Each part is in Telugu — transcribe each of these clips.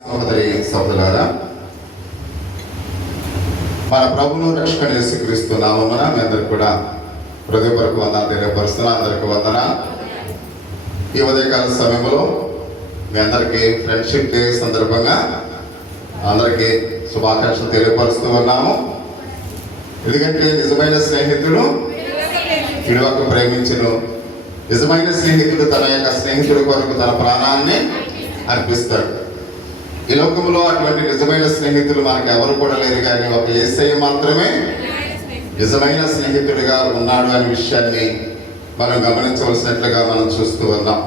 సహోదరి సహోదరులారా, మన ప్రభువును రక్షకుడైన యేసుక్రీస్తు నామమున మీ అందరికి కూడా హృదయపూర్వక వందనాలు తెలియపరుస్తున్నా. అందరికి వందనాలు. ఈ ఉదయకాల సమయంలో మీ అందరికీ ఫ్రెండ్షిప్ డే సందర్భంగా అందరికీ శుభాకాంక్షలు తెలియపరుస్తూ ఉన్నాము. ఎందుకంటే నిజమైన స్నేహితుడు విలువకు ప్రేమించును. నిజమైన స్నేహితుడు తన యొక్క స్నేహితుడి కొరకు తన ప్రాణాన్ని అర్పిస్తాడు. ఈ లోకంలో అటువంటి నిజమైన స్నేహితులు మనకు ఎవరు కూడా లేరు, కానీ ఒక యేసయ్య మాత్రమే నిజమైన స్నేహితుడిగా ఉన్నాడు అనే విషయాన్ని మనం గమనించవలసినట్లుగా మనం చూస్తూ ఉన్నాం.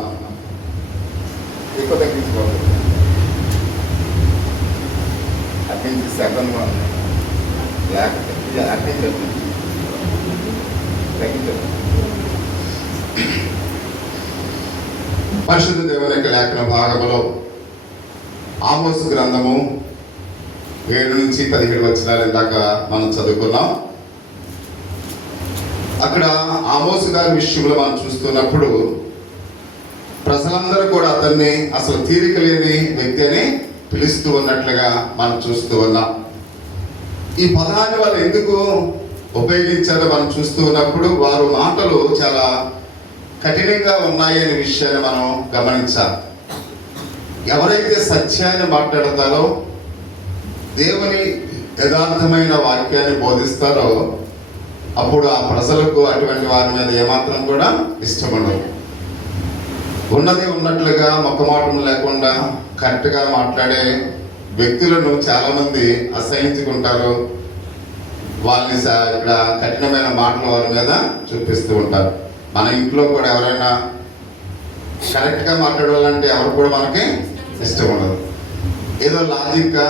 పరిశుద్ధ దేవుని యొక్క లేఖన భాగములో ఆమోసు గ్రంథము 7 నుంచి 17 వచనాలు ఇందాక మనం చదువుకున్నాం. అక్కడ ఆమోసు గారి విషయంలో మనం చూస్తున్నప్పుడు ప్రజలందరూ కూడా అతన్ని అసలు తీరిక లేని వ్యక్తి అని పిలుస్తూ ఉన్నట్లుగా మనం చూస్తూ ఉన్నాం. ఈ పదాన్ని వాళ్ళు ఎందుకు ఉపయోగించారో మనం చూస్తూ ఉన్నప్పుడు వారు మాటలు చాలా కఠినంగా ఉన్నాయి అనే విషయాన్ని మనం గమనించాలి. ఎవరైతే సత్యాన్ని మాట్లాడతారో, దేవుని యథార్థమైన వాక్యాన్ని బోధిస్తారో, అప్పుడు ఆ ప్రజలకు అటువంటి వారి మీద ఏమాత్రం కూడా ఇష్టం ఉండదు. ఉన్నది ఉన్నట్లుగా మొక్కమాటం లేకుండా కరెక్ట్గా మాట్లాడే వ్యక్తులను చాలామంది అసహించుకుంటారు. వాళ్ళని ఇక్కడ కఠినమైన మాటలు వారి మీద చూపిస్తూ ఉంటారు. మన ఇంట్లో కూడా ఎవరైనా కరెక్ట్గా మాట్లాడాలంటే ఎవరు కూడా మనకి ఇష్టం ఉండదు. ఏదో లాజిక్గా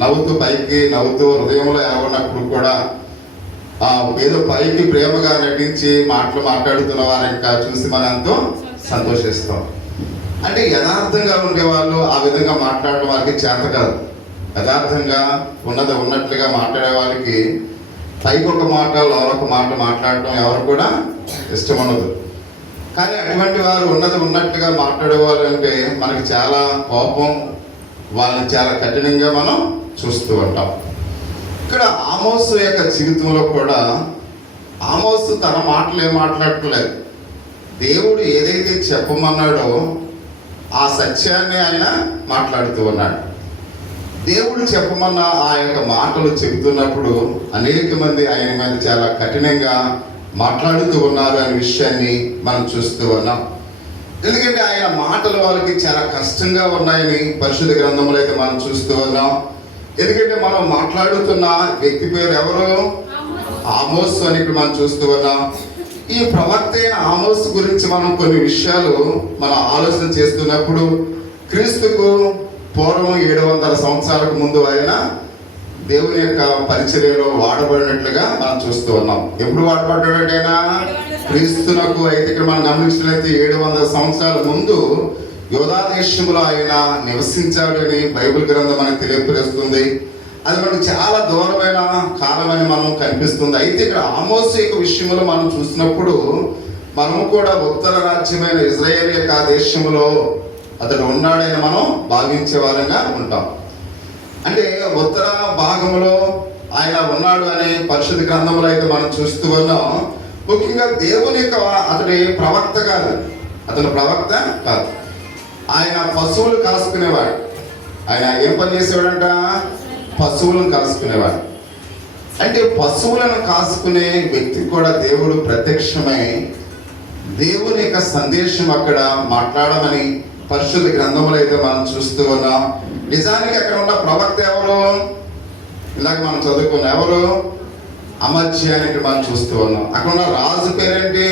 నవ్వుతూ పైకి నవ్వుతూ హృదయంలో ఎవరున్నప్పుడు కూడా ఏదో పైకి ప్రేమగా నటించి మాట్లాడుతున్న వారు ఇంకా చూసి మనం ఎంతో సంతోషిస్తాం. అంటే యథార్థంగా ఉండేవాళ్ళు ఆ విధంగా మాట్లాడడం వారికి చేత కాదు. యథార్థంగా ఉన్నది ఉన్నట్లుగా మాట్లాడే వాళ్ళకి పైకి ఒక మాట లోరొక మాట మాట్లాడటం ఎవరు కూడా ఇష్టం ఉండదు. కానీ అటువంటి వారు ఉన్నది ఉన్నట్టుగా మాట్లాడేవాళ్ళు అంటే మనకి చాలా కోపం, వాళ్ళని చాలా కఠినంగా మనం చూస్తూ ఉంటాం. ఇక్కడ ఆమోసు యొక్క జీవితంలో కూడా ఆమోసు తన మాటలు ఏం మాట్లాడట్లేదు. దేవుడు ఏదైతే చెప్పమన్నాడో ఆ సత్యాన్ని ఆయన మాట్లాడుతూ ఉన్నాడు. దేవుడు చెప్పమన్న ఆ యొక్క మాటలు చెబుతున్నప్పుడు అనేక మంది ఆయన మీద చాలా కఠినంగా మాట్లాడుతూ ఉన్నారు అనే విషయాన్ని మనం చూస్తూ ఉన్నాం. ఎందుకంటే ఆయన మాటలు వాళ్ళకి చాలా కష్టంగా ఉన్నాయని పరిశుద్ధ గ్రంథంలో అయితే మనం చూస్తూ ఉన్నాం. ఎందుకంటే మనం మాట్లాడుతున్న వ్యక్తి పేరు ఎవరు? ఆమోసు అని ఇక్కడ మనం చూస్తూ ఉన్నాం. ఈ ప్రవక్త అయిన ఆమోసు గురించి మనం కొన్ని విషయాలు మనం ఆలోచన చేస్తున్నప్పుడు క్రీస్తుకు పూర్వం 700 సంవత్సరాలకు ముందు ఆయన దేవుని యొక్క పరిచర్యలో వాడబడినట్లుగా మనం చూస్తూ ఉన్నాం. ఎప్పుడు వాడబడ్డాడంటే ఆయన క్రీస్తునకు అయితే ఇక్కడ మనం గమనించినట్లయితే 700 సంవత్సరాల ముందు యోధా దేశంలో ఆయన నివసించాడని బైబిల్ గ్రంథం మనకు తెలియపరుస్తుంది. అది మనకు చాలా దూరమైన కాలం అని మనం కనిపిస్తుంది. అయితే ఇక్కడ ఆమోసు యొక్క విషయంలో మనం చూసినప్పుడు మనము కూడా ఉత్తర రాజ్యమైన ఇజ్రాయేల్ యొక్క దేశంలో అతడు ఉన్నాడని మనం భావించే వారంగా ఉంటాం. అంటే ఉత్తర భాగంలో ఆయన ఉన్నాడు అనే పరిశుద్ధ గ్రంథంలో అయితే మనం చూస్తూ ఉన్నాం. ముఖ్యంగా దేవుని యొక్క అతడి ప్రవక్త కాదు, అతను ప్రవక్త కాదు. ఆయన పశువులు కాసుకునేవాడు. ఆయన ఏం పని చేసేవాడంట? పశువులను కాసుకునేవాడు. అంటే పశువులను కాసుకునే వ్యక్తికి కూడా దేవుడు ప్రత్యక్షమై దేవుని యొక్క సందేశం అక్కడ మాట్లాడమని పరిశుద్ధ గ్రంథంలో అయితే మనం చూస్తూ ఉన్నాం. నిజానికి అక్కడ ఉన్న ప్రవక్త ఎవరు? ఇలాగ మనం చదువుకున్నాం. ఎవరు? అమధ్య అని మనం చూస్తూ ఉన్నాం. అక్కడ ఉన్న రాజు పేరేంటి?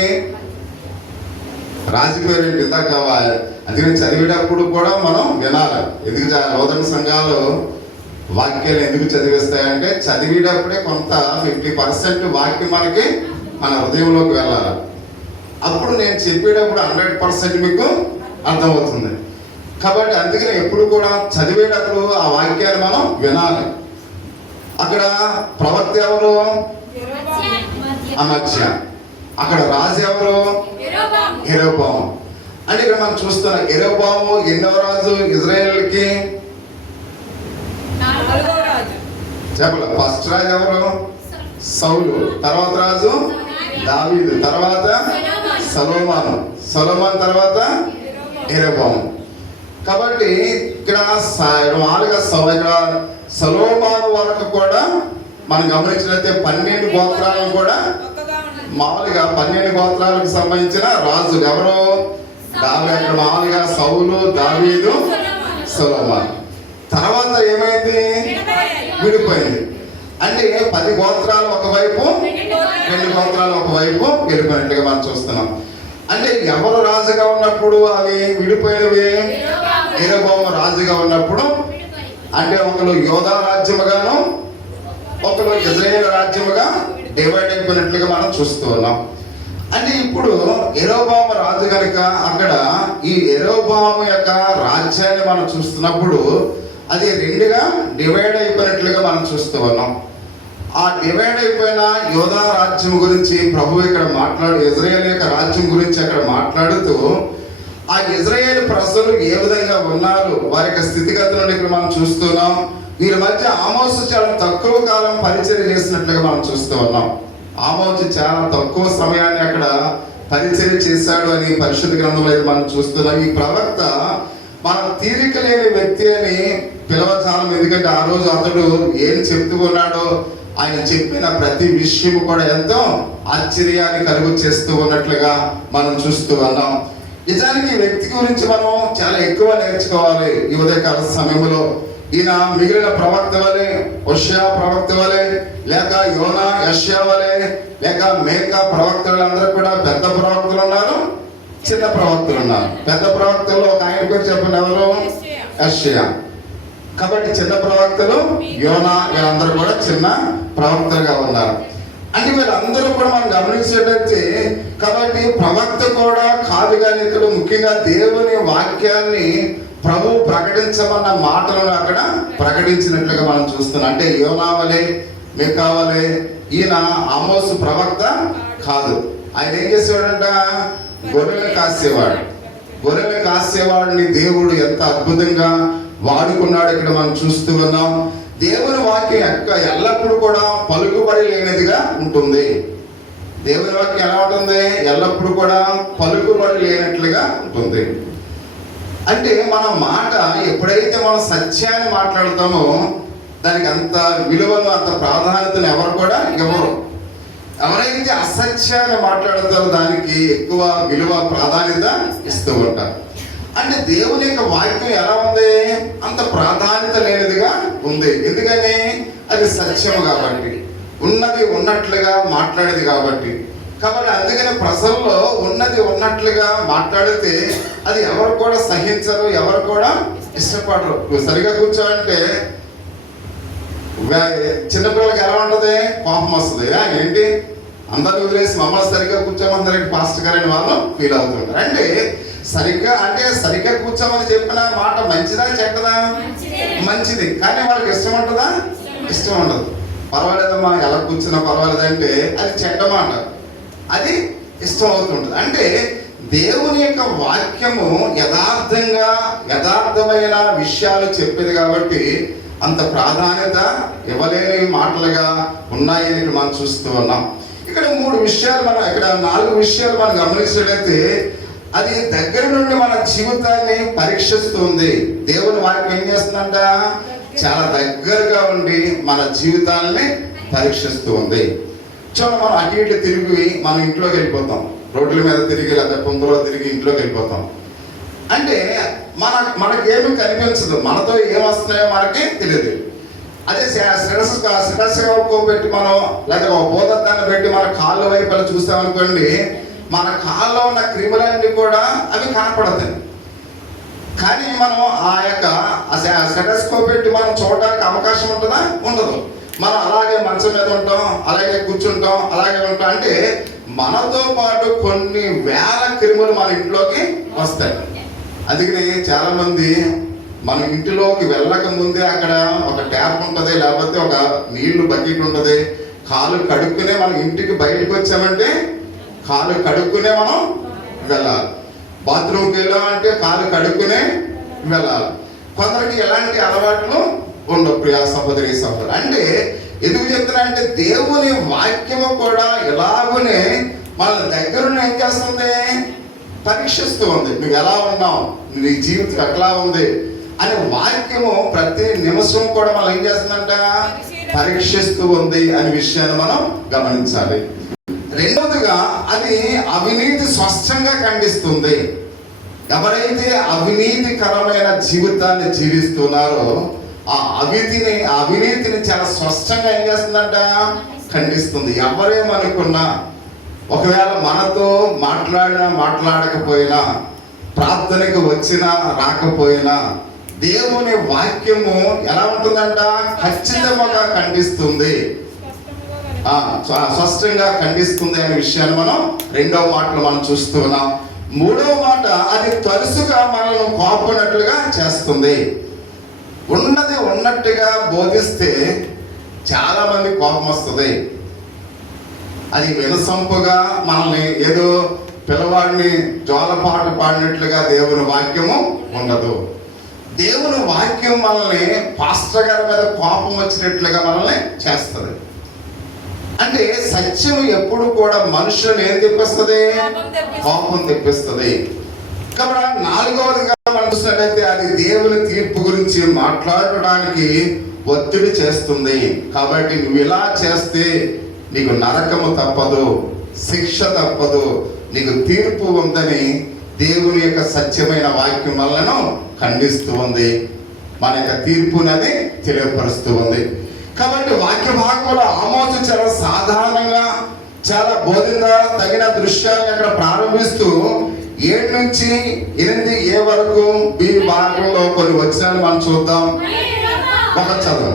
రాజు పేరేంటి? ఇందాక అందుకని చదివేటప్పుడు కూడా మనం వినాలి. ఎందుకు నూతన సంఘాలు వాక్యాలు ఎందుకు చదివిస్తాయంటే చదివేటప్పుడే కొంత 50% వాక్యం మనకి మన హృదయంలోకి వెళ్ళాలి. అప్పుడు నేను చెప్పేటప్పుడు 100% మీకు అర్థమవుతుంది. కాబట్టి అందుకని ఎప్పుడు కూడా చదివేటప్పుడు ఆ వాక్యాన్ని మనం వినాలి. అక్కడ ప్రవక్త ఎవరు? అమధ్య. అక్కడ రాజు ఎవరు? యెరోబాము. అంటే ఇక్కడ మనం చూస్తున్నాం యెరోబాము ఎన్నో రాజు ఇజ్రాయేల్కి చెప్పలే. ఫస్ట్ రాజు ఎవరు? సౌలు. తర్వాత రాజు దావీదు. తర్వాత సొలొమోను. సొలొమోను తర్వాత యెరోబాము. కాబట్టి ఇక్కడ మామూలుగా ఇక్కడ సొలొమోను వరకు కూడా మనం గమనించినట్లయితే 12 గోత్రాలను కూడా మామూలుగా 12 గోత్రాలకు సంబంధించిన రాజులు ఎవరు? అక్కడ మామూలుగా సౌలు, దావీదు, సొలొమోను. తర్వాత ఏమైంది? విడిపోయింది. అంటే 10 గోత్రాలు ఒకవైపు, 2 గోత్రాలు ఒకవైపు వెళ్ళిపోయినట్టుగా మనం చూస్తున్నాం. అంటే ఎవరు రాజుగా ఉన్నప్పుడు అవి విడిపోయినవి? యెరోబాము రాజుగా ఉన్నప్పుడు. అంటే ఒకరు యోధా రాజ్యముగాను, ఒకరు ఇజ్రాయేల్ రాజ్యముగా డివైడ్ అయిపోయినట్లుగా మనం చూస్తూ ఉన్నాం. అంటే ఇప్పుడు యెరోబాము రాజు కనుక అక్కడ ఈ యెరోబాము యొక్క రాజ్యాన్ని మనం చూస్తున్నప్పుడు అది 2గా డివైడ్ అయిపోయినట్లుగా మనం చూస్తూ ఉన్నాం. ఆ డివైడ్ అయిపోయిన యోధా రాజ్యం గురించి ప్రభు ఇక్కడ ఇజ్రాయేల్ యొక్క రాజ్యం గురించి అక్కడ మాట్లాడుతూ ఆ ఇజ్రాయేల్ ప్రజలు ఏ విధంగా ఉన్నారు, వారి యొక్క స్థితిగతులను ఇక్కడ మనం చూస్తున్నాం. వీరి మధ్య ఆమోసు చాలా తక్కువ కాలం పరిచర్య చేసినట్లుగా మనం చూస్తూ ఉన్నాం. ఆమోసు చాలా తక్కువ సమయాన్ని అక్కడ పరిచర్య చేశాడు అని పరిశుద్ధ గ్రంథంలో మనం చూస్తున్నాం. ఈ ప్రవక్త మనం తీరిక లేని వ్యక్తి అని పిలవచాలం. ఎందుకంటే ఆ రోజు అతడు ఏం చెప్తూ ఉన్నాడో, ఆయన చెప్పిన ప్రతి విషయం కూడా ఎంతో ఆశ్చర్యాన్ని కలుగు చేస్తూ ఉన్నట్లుగా మనం చూస్తూ ఉన్నాం. నిజానికి ఈ వ్యక్తి గురించి మనం చాలా ఎక్కువ నేర్చుకోవాలి ఈ ఉదయకాల సమయంలో. ఈయన మిగిలిన ప్రవక్త వలె, హోషేయ ప్రవక్త వలె, లేక యోనా, యెషయా వలె, లేక మేకా ప్రవక్తలందరూ కూడా పెద్ద ప్రవక్తలు ఉన్నారు, చిన్న ప్రవక్తలు ఉన్నారు. పెద్ద ప్రవక్తల్లో ఒక ఆయన పేరు చెప్పండి, ఎవరు? యెషయా. కాబట్టి చిన్న ప్రవక్తలు యోనా, వీళ్ళందరూ కూడా చిన్న ప్రవక్తలుగా ఉన్నారు. అంటే వీళ్ళందరూ కూడా మనం గమనించేటైతే కాబట్టి ప్రవక్త కూడా కాదు, కానీ ఇతడు ముఖ్యంగా దేవుని వాక్యాన్ని ప్రభు ప్రకటించమన్న మాటలను అక్కడ ప్రకటించినట్లుగా మనం చూస్తున్నాం. అంటే యోనా వలె, మీకా వలె ఈయన ఆమోసు ప్రవక్త కాదు. ఆయన ఏం చేసేవాడంట? గొర్రెలను కాసేవాడు. గొర్రెలను కాసేవాడిని దేవుడు ఎంత అద్భుతంగా వాడుకున్నాడు ఇక్కడ మనం చూస్తూ ఉన్నాం. దేవుని వాక్యం ఎల్లప్పుడూ కూడా పలుకుబడి లేనిదిగా ఉంటుంది. దేవుని వాక్యం ఎలా ఉంటుంది? ఎల్లప్పుడూ కూడా పలుకుబడి లేనట్లుగా ఉంటుంది. అంటే మన మాట ఎప్పుడైతే మనం సత్యాన్ని మాట్లాడతామో దానికి అంత విలువను, అంత ప్రాధాన్యతను ఎవరు కూడా ఇవ్వరు. ఎవరైతే అసత్యాన్ని మాట్లాడతారో దానికి ఎక్కువ విలువ, ప్రాధాన్యత ఇస్తూ ఉంటారు. అంటే దేవుని యొక్క వాక్యం ఎలా ఉంది? అంత ప్రాధాన్యత లేనిదిగా ఉంది. ఎందుకని? అది సత్యము కాబట్టి, ఉన్నది ఉన్నట్లుగా మాట్లాడేది కాబట్టి. అందుకని ప్రజల్లో ఉన్నది ఉన్నట్లుగా మాట్లాడితే అది ఎవరు కూడా సహించరు, ఎవరు కూడా ఇష్టపడరు. సరిగా కూర్చోంటే చిన్నపిల్లలకి ఎలా ఉంటుంది? కోపం వస్తుంది. ఏంటి అందరిని వదిలేసి మమ్మల్ని సరిగ్గా కూర్చోమందరికి పాస్టర్ గారని వాళ్ళు ఫీల్ అవుతుంటారు. అంటే సరిగ్గా కూర్చోమని చెప్పిన మాట మంచిదా చెడ్డదా? మంచిది. కానీ వాళ్ళకి ఇష్టం ఉంటుందా? ఇష్టం ఉండదు. పర్వాలేదమ్మా, ఎలా కూర్చున్నా పర్వాలేదంటే అది చెడ్డ మాట, అది ఇష్టం అవుతుంటుంది. అంటే దేవుని యొక్క వాక్యము యథార్థమైన విషయాలు చెప్పేది కాబట్టి అంత ప్రాధాన్యత ఇవ్వలేని మాటలుగా ఉన్నాయని మనం చూస్తూ ఉన్నాం. ఇక్కడ 3 విషయాలు ఇక్కడ 4 విషయాలు మనం గమనించినట్లయితే అది దగ్గర నుండి మన జీవితాన్ని పరీక్షిస్తుంది. దేవుని వాక్యం ఏం చేస్తుందంట? చాలా దగ్గరగా ఉండి మన జీవితాలని పరీక్షిస్తూ ఉంది. మనం అటు ఇటు తిరిగి మనం ఇంట్లోకి వెళ్ళిపోతాం. రోడ్ల మీద తిరిగి లేదా పొందులో తిరిగి ఇంట్లోకి వెళ్ళిపోతాం. అంటే మనకేమి కనిపించదు, మనతో ఏం వస్తున్నాయో మనకి తెలియదు. అదే శిరస్సు పెట్టి మనం లేదా ఒక బోధత్తాన్ని పెట్టి మన కాళ్ళ వైపు చూస్తామనుకోండి, మన కాళ్ళలో ఉన్న క్రిములన్నీ కూడా అవి కనపడతాయి. కానీ మనం ఆ యొక్క స్టెటస్కోప్ పెట్టి మనం చూడడానికి అవకాశం ఉంటుందా? ఉండదు. మనం అలాగే మంచం మీద ఉంటాం, అలాగే కూర్చుంటాం, అలాగే ఉంటాం. అంటే మనతో పాటు కొన్ని వేల క్రిములు మన ఇంట్లోకి వస్తాయి. అందుకని చాలా మంది మన ఇంటిలోకి వెళ్ళక ముందే అక్కడ ఒక ట్యాప్ ఉంటుంది, లేకపోతే ఒక నీళ్లు బకెట్ ఉంటుంది. కాలు కడుక్కునే మనం ఇంటికి బయటకు వచ్చామంటే కాలు కడుక్కునే మనం వెళ్ళాలి. బాత్రూమ్కి వెళ్ళామంటే కాలు కడుక్కునే వెళ్ళాలి. కొందరికి ఎలాంటి అలవాట్లు ఉండవు ప్రియా సహోదరి సహోదరు. అంటే ఎందుకు చెప్తున్నా అంటే దేవుని వాక్యము కూడా ఎలాగనే మన దగ్గర ఏం చేస్తుంది, పరీక్షిస్తూ ఉంది. నువ్వు ఎలా ఉన్నావు, నీ జీవితం ఎట్లా ఉంది అని వాక్యము ప్రతి నిమిషం కూడా మనం ఏం చేస్తుందంట, పరీక్షిస్తూ ఉంది అనే విషయాన్ని మనం గమనించాలి. రెండవదిగా అది అవినీతి స్పష్టంగా ఖండిస్తుంది. ఎవరైతే అవినీతికరమైన జీవితాన్ని జీవిస్తున్నారో ఆ అవినీతిని చాలా స్పష్టంగా ఏం చేస్తుందంట, ఖండిస్తుంది. ఎవరేమనుకున్నా, ఒకవేళ మనతో మాట్లాడకపోయినా, ప్రార్థనకు వచ్చినా రాకపోయినా, దేవుని వాక్యము ఎలా ఉంటుందంట, ఖచ్చితంగా ఖండిస్తుంది, స్పష్టంగా ఖండిస్తుంది అనే విషయాన్ని మనం రెండవ మాటలు మనం చూస్తున్నాం. మూడవ మాట, అది తరచుగా మనల్ని కోపనట్లుగా చేస్తుంది. ఉన్నది ఉన్నట్టుగా బోధిస్తే చాలా మంది కోపం వస్తుంది. అది వినసొంపుగా మనల్ని ఏదో పిల్లవాడిని జోలపాట పాడినట్లుగా దేవుని వాక్యము ఉండదు. దేవుని వాక్యం మనల్ని పాస్టర్ గారి మీద కోపం వచ్చినట్లుగా మనల్ని చేస్తుంది. అంటే సత్యం ఎప్పుడు కూడా మనుషులను ఏం తెప్పిస్తుంది, కోపం తెప్పిస్తుంది. కాబట్టి నాలుగవదిగా మనం చూసినట్లయితే అది దేవుని తీర్పు గురించి మాట్లాడడానికి ఒత్తిడి చేస్తుంది. కాబట్టి నువ్వు ఇలా చేస్తే నీకు నరకము తప్పదు, శిక్ష తప్పదు, నీకు తీర్పు ఉందని దేవుని యొక్క సత్యమైన వాక్యం వలన ఖండిస్తూ ఉంది, మన యొక్క తీర్పునది తెలియపరుస్తూ ఉంది. కాబట్టి వాక్య భాగంలో ఆమోసు చాలా సాధారణంగా చాలా బోధన తగిన దృశ్యాన్ని అక్కడ ప్రారంభిస్తూ 7 నుంచి 8 వరకు బి భాగంలో కొన్ని వచనాలు మనం చూద్దాం. ఒక చదువు.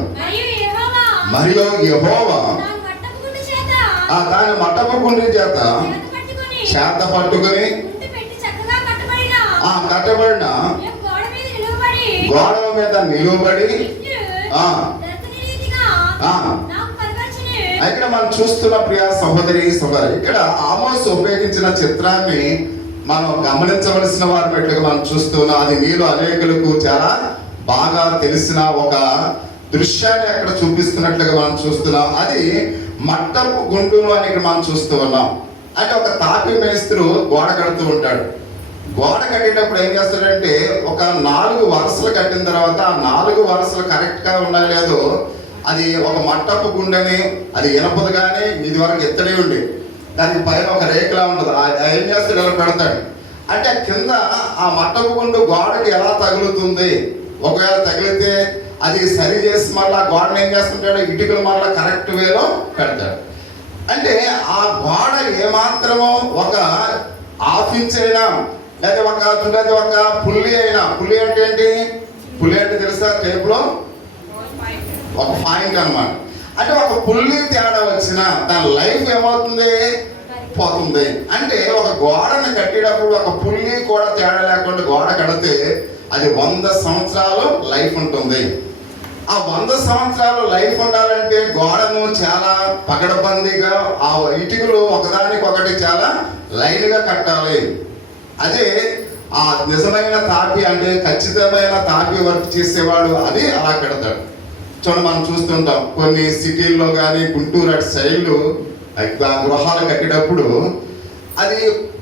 మరియు యెహోవా దాని మట్టపు గుండ్రి చేత పట్టుకుని కట్టబడిన గోడ మీద నిలువబడి ఇక్కడ మనం చూస్తున్న ప్రియా సహోదరి సహోదరి, ఇక్కడ ఆమోసు ఉపయోగించిన చిత్రాన్ని మనం గమనించవలసిన వారి మెట్లుగా మనం చూస్తున్నాం. అది మీలో అనేకులకు చాలా బాగా తెలిసిన ఒక దృశ్యాన్ని అక్కడ చూపిస్తున్నట్లుగా మనం చూస్తున్నాం. అది మట్టపు గుండును అని ఇక్కడ మనం చూస్తూ ఉన్నాం. అంటే ఒక తాపి మేస్త్రు గోడ కడుతూ ఉంటాడు. గోడ కట్టేటప్పుడు ఏం చేస్తాడంటే ఒక 4 వరుసలు కట్టిన తర్వాత ఆ 4 వరుసలు కరెక్ట్గా ఉన్నాయో లేదో, అది ఒక మట్టపు గుండెని, అది ఇనపదు కానీ ఇది వరకు ఎత్తడే ఉండి దానికి పైన ఒక రేకులా ఉండదు, ఏం చేస్తాడు ఇలా పెడతాడు. అంటే కింద ఆ మట్టపు గుండు గోడకి ఎలా తగులుతుంది, ఒకవేళ తగిలితే అది సరి చేసి మళ్ళీ గోడను ఏం చేస్తుంటాడు, ఇటుకలు మళ్ళీ కరెక్ట్ వేలో పెడతాడు. అంటే ఆ గోడ ఏమాత్రమో ఒక ½ ఇంచ్ అయినా లేదా ఒక పుల్లి అయినా, పుల్లి అంటే ఏంటి, పుల్లి అంటే తెలుసా, టేపులో ఒక పాయింట్ అన్నమాట. అంటే ఒక పుల్లి తేడా వచ్చినా దాని లైఫ్ ఏమవుతుంది, పోతుంది. అంటే ఒక గోడను కట్టేటప్పుడు ఒక పుల్లి కూడా తేడా లేకుండా గోడ కడితే అది 100 సంవత్సరాలు లైఫ్ ఉంటుంది. ఆ 100 సంవత్సరాలు లైఫ్ ఉండాలంటే గోడను చాలా పగడబందీగా ఆ ఇటుకలు ఒకదానికొకటి చాలా లైన్గా కట్టాలి. అదే ఆ నిజమైన తాపి అంటే ఖచ్చితమైన తాపి వర్క్ చేసేవాడు అది అలా కడతాడు. చూడండి, మనం చూస్తుంటాం కొన్ని సిటీల్లో కానీ గుంటూరు అటు సైడ్లు గృహాలు కట్టేటప్పుడు అది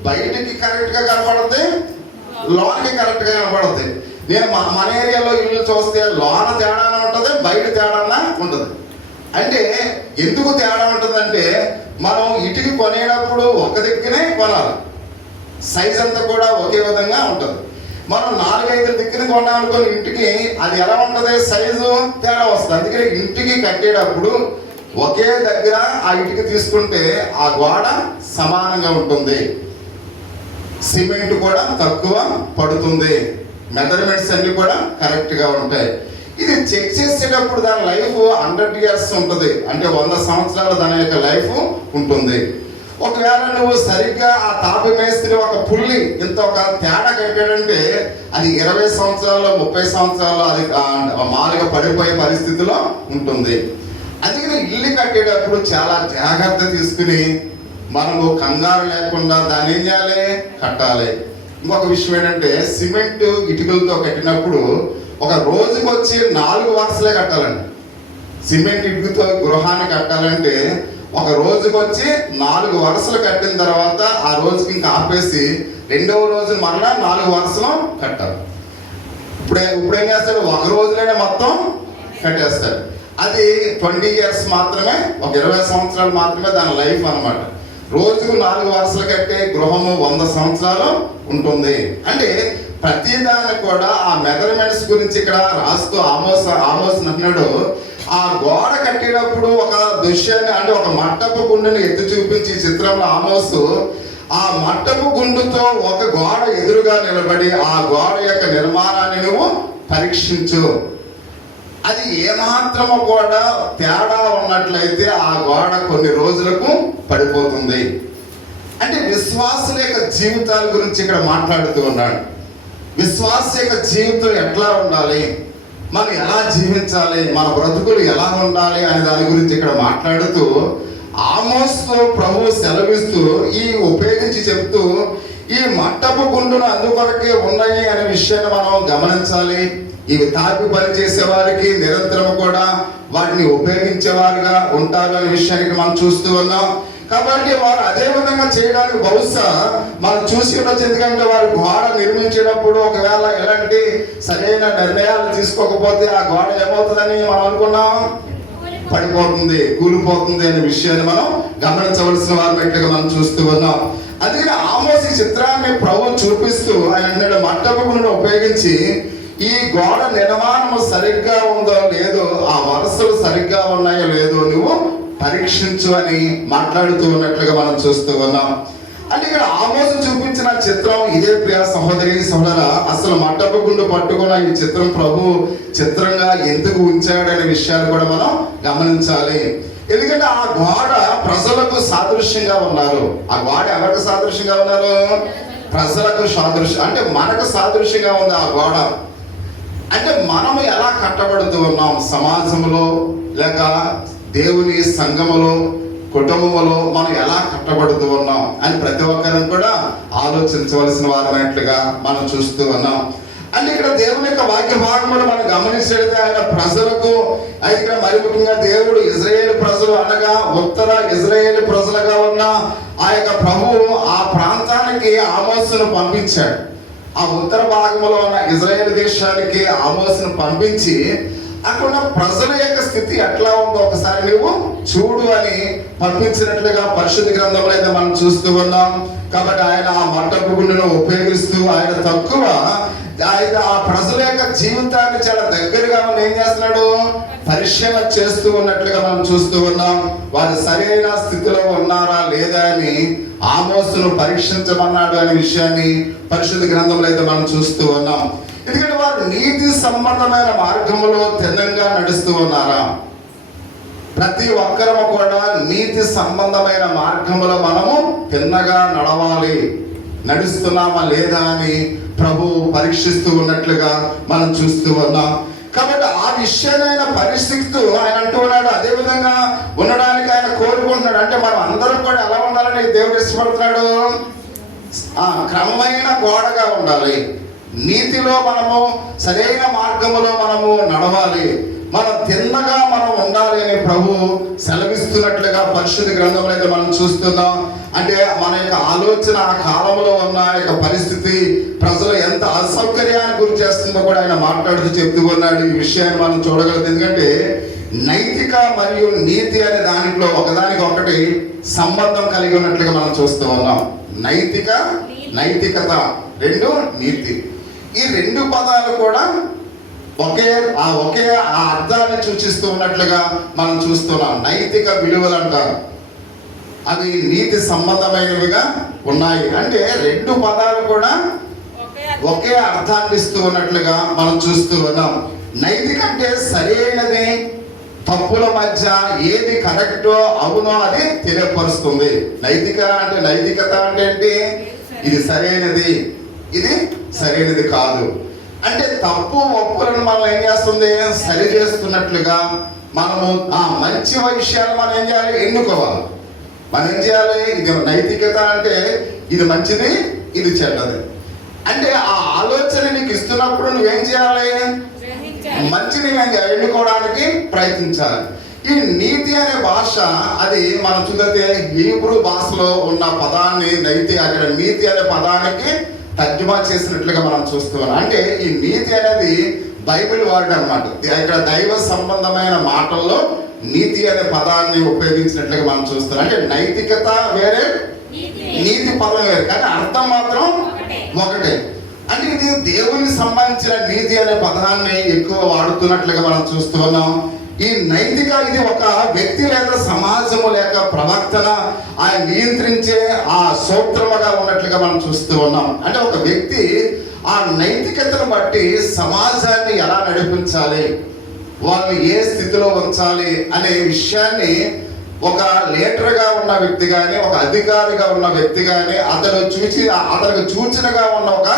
బయటికి కరెక్ట్గా కనపడుతుంది, లోనకి కరెక్ట్గా కనపడుతుంది. నేను మన ఏరియాలో ఇల్లు చూస్తే లోన తేడా ఉంటుంది, బయట తేడా ఉంటుంది. అంటే ఎందుకు తేడా ఉంటుందంటే మనం ఇటుకి కొనేటప్పుడు ఒక దగ్గరే కొనాలి, సైజ్ అంతా కూడా ఒకే విధంగా ఉంటుంది. మనం 4-5 దిక్కున కొన్నామనుకోని ఇంటికి అది ఎలా ఉంటుంది, సైజు తేడా వస్తుంది. అందుకని ఇంటికి కట్టేటప్పుడు ఒకే దగ్గర ఆ ఇటుక తీసుకుంటే ఆ గోడ సమానంగా ఉంటుంది, సిమెంట్ కూడా తక్కువ పడుతుంది, మెజర్మెంట్స్ అన్ని కూడా కరెక్ట్గా ఉంటాయి. ఇది చెక్ చేసేటప్పుడు దాని లైఫ్ 100 years ఉంటుంది, అంటే 100 సంవత్సరాలు దాని యొక్క లైఫ్ ఉంటుంది. ఒకవేళ నువ్వు సరిగ్గా ఆ తాపి మేస్త్రి ఒక పుల్లి ఇంత ఒక తేడా కట్టాడంటే అది 20 సంవత్సరాలు 30 సంవత్సరాలు అది మామూలుగా పడిపోయే పరిస్థితిలో ఉంటుంది. అందుకని ఇల్లు కట్టేటప్పుడు చాలా జాగ్రత్త తీసుకుని మనము కంగారు లేకుండా దాన్ని ఏం చేయాలి, కట్టాలి. ఇంకొక విషయం ఏంటంటే సిమెంట్ ఇటుకలతో కట్టినప్పుడు ఒక రోజుకి వచ్చి 4 వరుసలే కట్టాలండి. సిమెంట్ ఇటుకతో గృహాన్ని కట్టాలంటే ఒక రోజుకి వచ్చి 4 వరుసలు కట్టిన తర్వాత ఆ రోజుకి ఇంకా ఆపేసి రెండవ రోజు మరలా 4 వరుసలు కట్టాలి. ఇప్పుడేం చేస్తాడు, ఒక రోజులోనే మొత్తం కట్టేస్తాడు. అది 20 years మాత్రమే, ఒక 20 సంవత్సరాలు మాత్రమే దాని లైఫ్ అన్నమాట. రోజుకు 4 వరుసలు కట్టే గృహము 100 సంవత్సరాలు ఉంటుంది. అంటే ప్రతి దానికి కూడా ఆ మెజర్మెంట్స్ గురించి ఇక్కడ రాస్తూ ఆమోస్ అంటున్నాడు, ఆ గోడ కట్టేటప్పుడు ఒక దృశ్యాన్ని, అంటే ఒక మట్టపు గుండుని ఎత్తి చూపించి చిత్రంలో ఆమోసు ఆ మట్టపు గుండుతో ఒక గోడ ఎదురుగా నిలబడి ఆ గోడ యొక్క నిర్మాణాన్ని నువ్వు పరీక్షించు. అది ఏమాత్రము కూడా తేడా ఉన్నట్లయితే ఆ గోడ కొన్ని రోజులకు పడిపోతుంది. అంటే విశ్వాసుల యొక్క జీవితాల గురించి ఇక్కడ మాట్లాడుతూ ఉన్నాడు. విశ్వాస యొక్క జీవితం ఎట్లా ఉండాలి, మనం ఎలా జీవించాలి, మన బ్రతుకులు ఎలా ఉండాలి అనే దాని గురించి ఇక్కడ మాట్లాడుతూ ఆమోస్తో ప్రభు సెలవిస్తూ ఉపయోగించి చెప్తూ ఈ మట్టపు గుండును అందుకొరకే ఉన్నాయి అనే విషయాన్ని మనం గమనించాలి. ఇవి తాపి పని చేసే వారికి నిరంతరం కూడా వాటిని ఉపయోగించేవారుగా ఉంటారు అనే విషయానికి మనం చూస్తూ ఉన్నాం. కాబట్టి వారు అదే విధంగా చేయడానికి బహుశా మనం చూసి ఉండొచ్చు. ఎందుకంటే వారు గోడ నిర్మించేటప్పుడు ఒకవేళ ఎలాంటి సరైన నిర్ణయాలు తీసుకోకపోతే ఆ గోడ ఏమవుతుందని మనం అనుకున్నాం, పడిపోతుంది, కూలిపోతుంది అనే విషయాన్ని మనం గమనించవలసిన వారినట్లుగా మనం చూస్తూ ఉన్నాం. అందుకని ఆమోస్ ఈ చిత్రాన్ని ప్రభు చూపిస్తూ ఆయన మట్టపు గుండును ఉపయోగించి ఈ గోడ నిర్మాణము సరిగ్గా ఉందో లేదో, ఆ వరుసలు సరిగ్గా ఉన్నాయో లేదో నువ్వు పరీక్షించు అని మాట్లాడుతూ ఉన్నట్లుగా మనం చూస్తూ ఉన్నాం. అంటే ఇక్కడ ఆమోసు చూపించిన చిత్రం ఇదే. ప్రియ సహోదరి సహోదర, అసలు మట్టపు గుండు పట్టుకున్న ఈ చిత్రం ప్రభు చిత్రంగా ఎందుకు ఉంచాడనే విషయాలు కూడా మనం గమనించాలి. ఎందుకంటే ఆ గోడ ప్రజలకు సాదృశ్యంగా ఉన్నారు. ఆ గోడ ఎవరికి సాదృశ్యంగా ఉన్నారు? ప్రజలకు సాదృశ్యం. అంటే మనకు సాదృశ్యంగా ఉంది ఆ గోడ. అంటే మనము ఎలా కట్టబడుతూ ఉన్నాం సమాజంలో, లేక దేవుని సంఘములో, కుటుంబంలో మనం ఎలా కట్టబడుతూ ఉన్నాం అని ప్రతి ఒక్కరిని కూడా ఆలోచించవలసిన వారన్నట్లుగా మనం చూస్తూ ఉన్నాం. అంటే ఇక్కడ దేవుని యొక్క వాక్య భాగంలో మనం గమనించినట్లయితే ఆయన ప్రజలకు, అయితే ఇక్కడ మరి ముఖ్యంగా దేవుడు ఇజ్రాయేల్ ప్రజలు అనగా ఉత్తర ఇజ్రాయేల్ ప్రజలుగా ఉన్న ఆ యొక్క ప్రభువు ఆ ప్రాంతానికి ఆమోసును పంపించాడు. ఆ ఉత్తర భాగంలో ఉన్న ఇజ్రాయేల్ దేశానికి ఆమోసును పంపించి అక్కడ ఉన్న ప్రజల యొక్క స్థితి ఎట్లా ఉందో ఒకసారి నువ్వు చూడు అని పంపించినట్లుగా పరిశుద్ధ గ్రంథంలో అయితే మనం చూస్తూ ఉన్నాం. కాబట్టి ఆయన ఆ మట్టపు గుండును ఉపయోగిస్తూ ఆయన ఆ ప్రజల యొక్క జీవితాన్ని చాలా దగ్గరగా ఏం చేస్తున్నాడు, పరిశీలన చేస్తూ ఉన్నట్లుగా మనం చూస్తూ ఉన్నాం. వారు సరైన స్థితిలో ఉన్నారా లేదా అని ఆమోసును పరీక్షించమన్నాడు అనే విషయాన్ని పరిశుద్ధ గ్రంథంలో అయితే మనం చూస్తూ ఉన్నాం. ఎందుకంటే వారు నీతి సంబంధమైన మార్గంలో తిన్నంగా నడుస్తూ ఉన్నారా? ప్రతి ఒక్కరము కూడా నీతి సంబంధమైన మార్గంలో మనము తిన్నగా నడవాలి, నడుస్తున్నామా లేదా అని ప్రభు పరీక్షిస్తూ ఉన్నట్లుగా మనం చూస్తూ ఉన్నాం. కాబట్టి ఆ విషయాన్ని ఆయన పరిస్థితితో ఆయన అంటూ ఉన్నాడు. అదే విధంగా ఉండడానికి ఆయన కోరుకుంటున్నాడు. అంటే మనం అందరం కూడా ఎలా ఉండాలని దేవుడు ఇష్టపడుతున్నాడు? క్రమమైన గోడగా ఉండాలి, నీతిలో మనము సరైన మార్గములో మనము నడవాలి, మనం తిన్నగా మనం ఉండాలి అని ప్రభు సెలవిస్తున్నట్లుగా పరిశుద్ధ గ్రంథంలో అయితే మనం చూస్తున్నాం. అంటే మన యొక్క ఆలోచన ఆ కాలంలో ఉన్న యొక్క పరిస్థితి ప్రజలు ఎంత అసౌకర్యానికి గురి చేస్తుందో కూడా ఆయన మాట్లాడుతూ చెప్తూ ఉన్నాడు. ఈ విషయాన్ని మనం చూడగలదు. ఎందుకంటే నైతిక మరియు నీతి అనే దాంట్లో ఒకదానికి సంబంధం కలిగి ఉన్నట్లుగా మనం చూస్తూ ఉన్నాం. నైతికత, రెండు నీతి. ఈ రెండు పదాలు కూడా ఒకే అర్థాన్ని సూచిస్తూ ఉన్నట్లుగా మనం చూస్తున్నాం. నైతిక విలువలు అంటారు, అవి నీతి సంబంధమైనవిగా ఉన్నాయి. అంటే రెండు పదాలు కూడా ఒకే అర్థాన్ని ఇస్తూ ఉన్నట్లుగా మనం చూస్తూ ఉన్నాం. నైతిక అంటే సరైనది, తప్పుల మధ్య ఏది కరెక్టో అవునో అది తెలియపరుస్తుంది. నైతికత అంటే ఏంటి? ఇది సరైనది, ఇది సరైనది కాదు. అంటే తప్పు ఒప్పులను మనం ఏం చేస్తుంది, సరి చేస్తున్నట్లుగా మనము ఆ మంచి విషయాలు మనం ఏం చేయాలి, ఎన్నుకోవాలి. మనం ఏం చేయాలి? ఇది నైతికత అంటే ఇది మంచిది, ఇది చెడ్డది. అంటే ఆ ఆలోచన నీకు ఇస్తున్నప్పుడు నువ్వేం చేయాలి? మంచిని ఎన్నుకోవడానికి ప్రయత్నించాలి. ఈ నీతి అనే భాష అది మనం చూస్తే హీబ్రూ భాషలో ఉన్న పదాన్ని నైతి అక్కడ నీతి అనే పదానికి తర్జుమా చేసినట్లుగా మనం చూస్తున్నాం. అంటే ఈ నీతి అనేది బైబిల్ వర్డ్ అన్నమాట. ఇక్కడ దైవ సంబంధమైన మాటల్లో నీతి అనే పదాన్ని ఉపయోగించినట్లుగా మనం చూస్తున్నాం. అంటే నైతికత వేరే, నీతి పదం వేరే, కానీ అర్థం మాత్రం ఒకటే. అంటే ఇది దేవునికి సంబంధించిన నీతి అనే పదాన్ని ఎక్కువ వాడుతున్నట్లుగా మనం చూస్తూ ఉన్నాం. ఈ నైతిక ఇది ఒక వ్యక్తి లేదా సమాజము లేక ప్రవర్తన ఆయన నియంత్రించే ఆ సూత్రముగా ఉన్నట్లుగా మనం చూస్తూ ఉన్నాం. అంటే ఒక వ్యక్తి ఆ నైతికతను బట్టి సమాజాన్ని ఎలా నడిపించాలి, వాళ్ళని ఏ స్థితిలో ఉంచాలి అనే విషయాన్ని ఒక లీడర్గా ఉన్న వ్యక్తి కానీ ఒక అధికారిగా ఉన్న వ్యక్తి కానీ అతనికి సూచనగా ఉన్న ఒక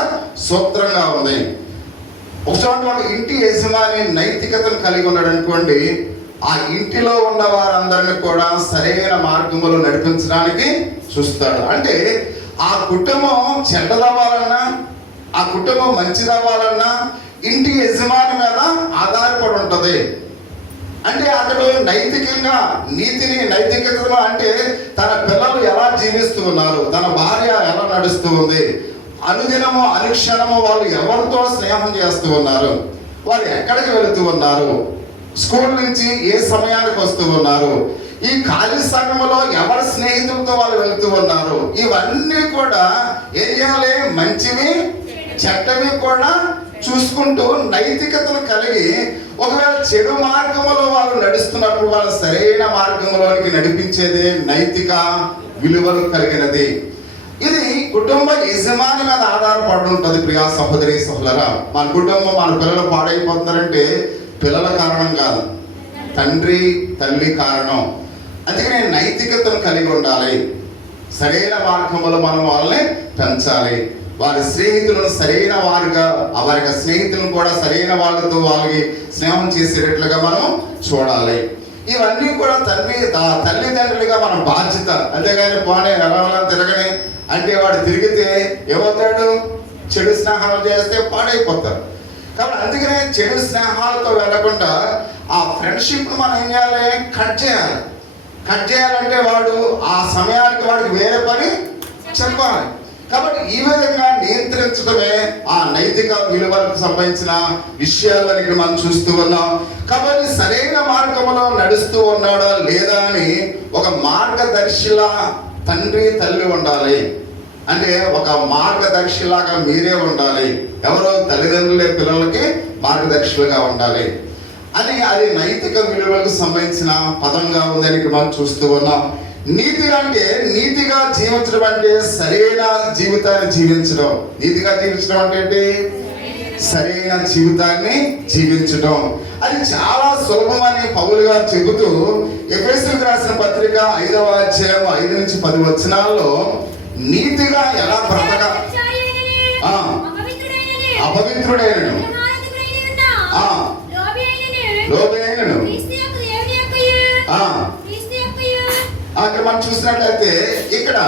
సూత్రంగా ఉంది. ఒకసారి ఒక ఇంటి యజమాని నైతికతను కలిగి ఉన్నాడు అనుకోండి, ఆ ఇంటిలో ఉన్న వారందరిని కూడా సరైన మార్గంలో నడిపించడానికి చూస్తాడు. అంటే ఆ కుటుంబం చెడ్డదవ్వాలన్నా, ఆ కుటుంబం మంచిదవ్వాలన్నా ఇంటి యజమాని మీద ఆధారపడి ఉంటుంది. అంటే అతడు నైతికంగా నైతికతను అంటే తన పిల్లలు ఎలా జీవిస్తూ ఉన్నారు, తన భార్య ఎలా నడుస్తూ ఉంది, అనుదినము అనుక్షణము వాళ్ళు ఎవరితో స్నేహం చేస్తూ ఉన్నారు, వాళ్ళు ఎక్కడికి వెళుతూ ఉన్నారు, స్కూల్ నుంచి ఏ సమయానికి వస్తూ ఉన్నారు, ఈ ఖాళీ సమయంలో ఎవరి స్నేహితులతో వాళ్ళు వెళుతూ ఉన్నారు, ఇవన్నీ కూడా ఏం చేయాలి, మంచివి చెడ్డవి కూడా చూసుకుంటూ నైతికతను కలిగి ఒకవేళ చెడు మార్గంలో వాళ్ళు నడుస్తున్నప్పుడు వాళ్ళు సరైన మార్గంలోనికి నడిపించేదే నైతిక విలువలు కలిగినది. ఇది కుటుంబ యజమాని మీద ఆధారపడి ఉంటుంది. ప్రియా సహోదరి సహోదరా, మన కుటుంబం మన పిల్లలు పాడైపోతున్నారంటే పిల్లల కారణం కాదు, తండ్రి తల్లి కారణం. అందుకనే నైతికతను కలిగి ఉండాలి. సరైన మార్గంలో మనం వాళ్ళని పెంచాలి. వారి స్నేహితులను సరైన వారిగా, వారి స్నేహితులను కూడా సరైన వాళ్ళతో వాళ్ళకి స్నేహం చేసేటట్లుగా మనం చూడాలి. ఇవన్నీ కూడా తల్లిదండ్రులుగా మన బాధ్యత. అంతేగాని పోనీ ఎలా తిరగని అంటే వాడు తిరిగితే ఏమవుతాడు, చెడు స్నేహాలు చేస్తే పాడైపోతారు. కాబట్టి అందుకనే చెడు స్నేహాలతో వెళ్లకుండా ఆ ఫ్రెండ్షిప్ను మనం ఏం చేయాలి, కట్ చేయాలంటే వాడు ఆ సమయానికి వాడికి వేరే పని చెప్పాలి. కాబట్టి ఈ విధంగా నియంత్రించడమే ఆ నైతిక విలువలకు సంబంధించిన విషయాలను ఇక్కడ మనం చూస్తూ ఉన్నాం. కాబట్టి సరైన మార్గంలో నడుస్తూ ఉన్నాడా లేదా అని ఒక మార్గదర్శిలా తండ్రి తల్లి ఉండాలి. అంటే ఒక మార్గదర్శిలాగా మీరే ఉండాలి. ఎవరో తల్లిదండ్రులే పిల్లలకి మార్గదర్శులుగా ఉండాలి అని అది నైతిక విలువలకు సంబంధించిన పదంగా ఉందని ఇక్కడ మనం చూస్తూ ఉన్నాం. నీతి అంటే నీతిగా జీవించడం అంటే సరైన జీవితాన్ని జీవించడం. నీతిగా జీవించడం అంటే ఏంటి, సరైన జీవితాన్ని జీవించడం. అది చాలా సులభమని పౌలు గారు చెబుతూ ఎఫెసీయులకు రాసిన పత్రిక 5వ అధ్యాయం 5 నుంచి 10 వచనాల్లో నీతిగా ఎలా బ్రతకాలి, అపవిత్రుడైనను లోబి అయినను అక్కడ మనం చూసినట్లయితే ఇక్కడ